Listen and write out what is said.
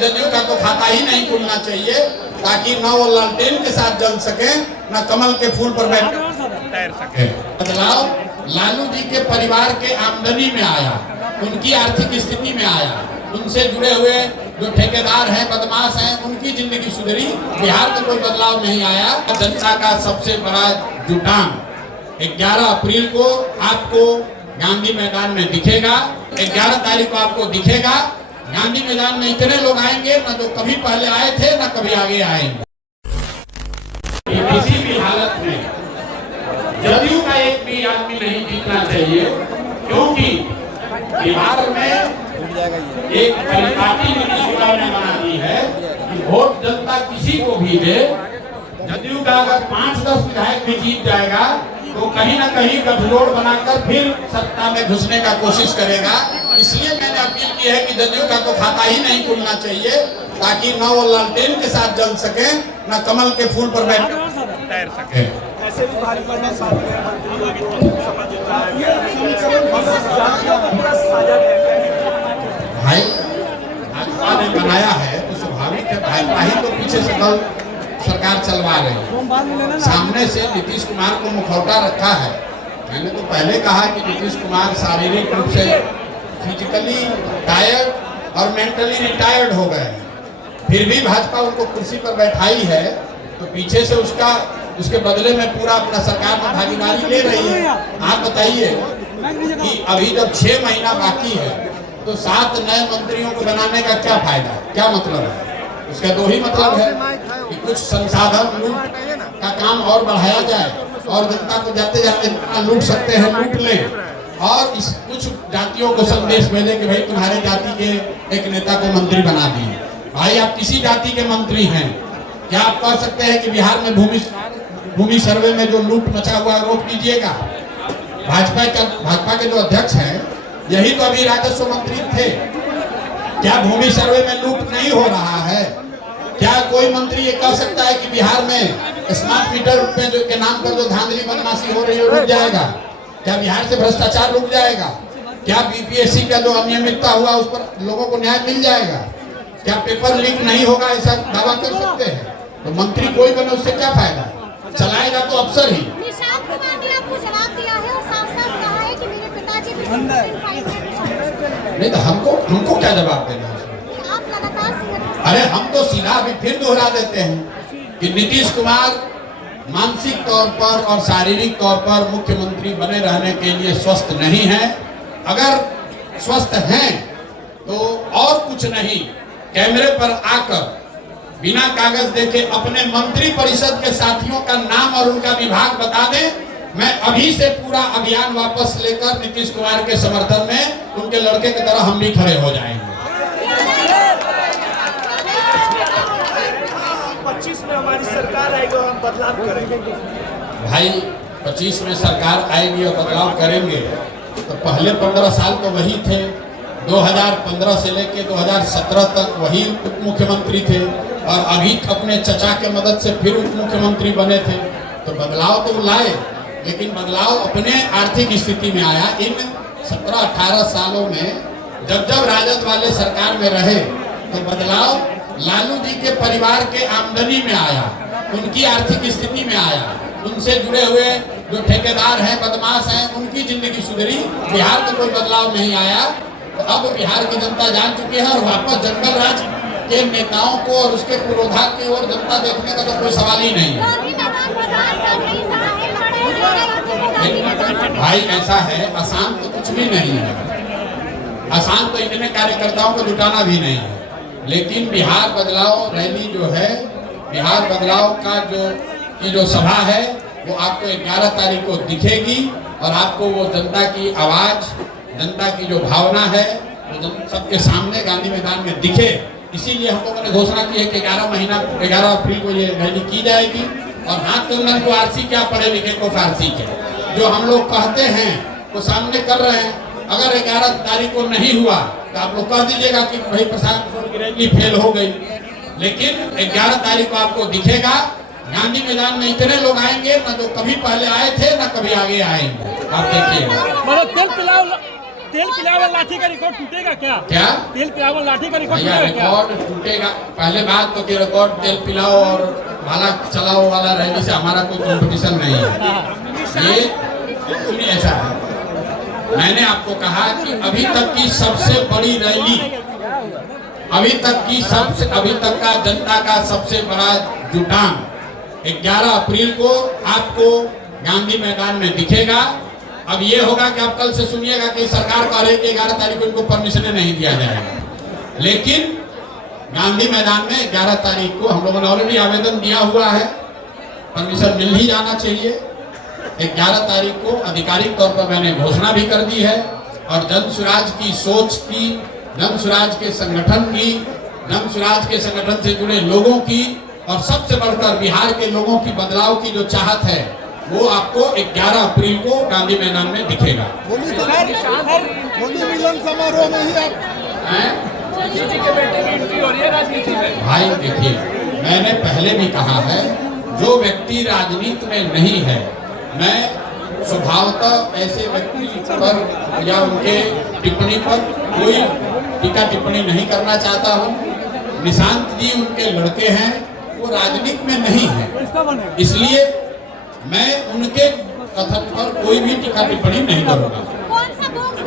जदयू का तो खाता ही नहीं खुलना चाहिए ताकि न वो लालटेन के साथ जल सके न कमल के फूल पर बैठ तैर सके। बदलाव लालू जी के परिवार के आमदनी में आया, उनकी आर्थिक स्थिति में आया, उनसे जुड़े हुए जो ठेकेदार हैं, बदमाश हैं, उनकी जिंदगी सुधरी। बिहार में कोई बदलाव नहीं आया। जनता का सबसे बड़ा जुटान 11 अप्रैल को आपको गांधी मैदान में दिखेगा। 11 तारीख को आपको दिखेगा गांधी मैदान में इतने लोग आएंगे न जो कभी पहले आए थे न कभी आगे आएंगे। किसी भी हालत में जदयू का एक भी आदमी नहीं जीतना चाहिए, क्योंकि बिहार में एक परिपाटी नीति ने बना दी है कि वोट जनता किसी को भी दे। जदयू का अगर 5-10 विधायक भी जीत जाएगा तो कहीं ना कहीं गठजोड़ बनाकर फिर सत्ता में घुसने का कोशिश करेगा। इसलिए मैंने अपील की है कि जदयू का तो खाता ही नहीं खुलना चाहिए ताकि न वो लालटेन के साथ जल सके न कमल के फूल पर बैठ तैर सके। भाई भाजपा ने बनाया है तो स्वाभाविक है, भाजपा ही तो पीछे से दल सरकार चलवा रही है। सामने से नीतीश कुमार को मुखौटा रखा है। मैंने तो पहले कहा कि नीतीश कुमार शारीरिक रूप से फिजिकली टायर्ड और मेंटली रिटायर्ड हो गए हैं, फिर भी भाजपा उनको कुर्सी पर बैठाई है तो पीछे से उसके बदले में पूरा अपना सरकार में भागीदारी ले रही है। आप बताइए कि अभी जब 6 महीना बाकी है तो 7 नए मंत्रियों को बनाने का क्या फायदा, क्या मतलब है? उसका 2 ही मतलब है कि कुछ संसाधन लूट का काम और बढ़ाया जाए और जनता को जाते जाते जितना लूट सकते हैं लूट लें, और इस कुछ जातियों को संदेश भेजे कि भाई तुम्हारे जाति के एक नेता को मंत्री बना दिए। भाई आप किसी जाति के मंत्री हैं, क्या आप कह सकते हैं कि बिहार में भूमि सर्वे में जो लूट मचा हुआ रोक दीजिएगा? भाजपा के जो अध्यक्ष हैं यही तो अभी राजस्व मंत्री थे। क्या भूमि सर्वे में लूट नहीं हो रहा है? क्या कोई मंत्री ये कह सकता है कि बिहार में स्मार्ट मीटर में जो के नाम पर जो धांधली बदमाशी हो रही है रुक जाएगा? क्या बिहार से भ्रष्टाचार रुक जाएगा? क्या बीपीएससी का जो अनियमितता हुआ उस पर लोगों को न्याय मिल जाएगा? क्या पेपर लीक नहीं होगा, ऐसा दावा कर सकते हैं? तो मंत्री कोई बने उससे क्या फायदा? चलाएगा तो अफसर ही। नहीं तो हमको क्या जवाब देना है? अरे हम तो सीधा भी फिर दोहरा देते हैं कि नीतीश कुमार मानसिक तौर पर और शारीरिक तौर पर मुख्यमंत्री बने रहने के लिए स्वस्थ नहीं है। अगर स्वस्थ हैं तो और कुछ नहीं, कैमरे पर आकर बिना कागज देखे अपने मंत्री परिषद के साथियों का नाम और उनका विभाग बता दें। मैं अभी से पूरा अभियान वापस लेकर नीतीश कुमार के समर्थन में उनके लड़के की तरह हम भी खड़े हो जाएंगे। 25 में हमारी सरकार आएगी और हम बदलाव करेंगे। भाई 25 में सरकार आएगी और बदलाव करेंगे तो पहले 15 साल तो वही थे। 2015 से लेकर 2017 तक वही उप मुख्यमंत्री थे और अभी अपने चचा के मदद से फिर उप मुख्यमंत्री बने थे। तो बदलाव तो लाए, लेकिन बदलाव अपने आर्थिक स्थिति में आया। इन 17-18 सालों में जब राजद वाले सरकार में रहे तो बदलाव लालू जी के परिवार के आमदनी में आया, उनकी आर्थिक स्थिति में आया, उनसे जुड़े हुए जो ठेकेदार हैं, बदमाश हैं, उनकी जिंदगी सुधरी। बिहार में कोई बदलाव नहीं आया। तो अब बिहार की जनता जान चुकी है और वापस जंगल राज के नेताओं को और उसके पुरोधा की ओर जनता देखने का तो कोई सवाल ही नहीं है। भाई ऐसा है, आसान तो कुछ भी नहीं है, आसान तो इतने कार्यकर्ताओं को जुटाना भी नहीं है। लेकिन बिहार बदलाव रैली जो है, बिहार बदलाव का जो सभा है वो आपको 11 तारीख को दिखेगी और आपको वो जनता की आवाज, जनता की जो भावना है वो सबके सामने गांधी मैदान में दिखे। इसीलिए हम लोगों ने घोषणा की है कि 11 अप्रैल को ये रैली की जाएगी। और हाथ कंगन को आरसी क्या, पढ़े लिखे को फारसी क्या, जो हम लोग कहते हैं वो सामने कर रहे हैं। अगर 11 तारीख को नहीं हुआ तो आप लोग कह दीजिएगा कि भाई प्रशासन की रैली फेल हो गई। लेकिन 11 तारीख को आपको दिखेगा गांधी मैदान में इतने लोग आएंगे न जो कभी पहले आए थे न कभी आगे आएंगे। आप देखिए तेल पिलावल लाठी का रिकॉर्ड टूटेगा क्या? क्या तेल पिलावल लाठी का रिकॉर्ड भैया टूटेगा क्या? रिकॉर्ड टूटेगा? पहले बात तो कि रिकॉर्ड तेल पिलाओ और भाला चलाओ वाला रैली से हमारा कोई कंपटीशन नहीं है। ये सुनिए, ऐसा है, मैंने आपको कहा कि अभी तक की सबसे बड़ी रैली, अभी तक का जनता का सबसे बड़ा जुटान 11 अप्रैल को आपको गांधी मैदान में दिखेगा। अब ये होगा कि आप कल से सुनिएगा कि सरकार कह रही है कि 11 तारीख को इनको परमिशन नहीं दिया जाएगा, लेकिन गांधी मैदान में 11 तारीख को हम लोगों ने ऑलरेडी आवेदन दिया हुआ है, परमिशन मिल ही जाना चाहिए। 11 तारीख को आधिकारिक तौर पर मैंने घोषणा भी कर दी है और जन स्वराज की सोच की, जन स्वराज के संगठन की, जन स्वराज के संगठन से जुड़े लोगों की और सबसे बढ़कर बिहार के लोगों की बदलाव की जो चाहत है वो आपको 11 अप्रैल को गांधी मैदान में दिखेगा। मिलन समारोह में ही भाई देखिए, मैंने पहले भी कहा है, जो व्यक्ति राजनीति में नहीं है, मैं स्वभावतः ऐसे व्यक्ति पर या उनके टिप्पणी पर कोई टीका टिप्पणी नहीं करना चाहता हूँ। निशांत जी उनके लड़के हैं, वो राजनीति में नहीं है, इसलिए मैं उनके कथन पर कोई भी टीका टिप्पणी नहीं करूँगा। कौन सा बॉक्स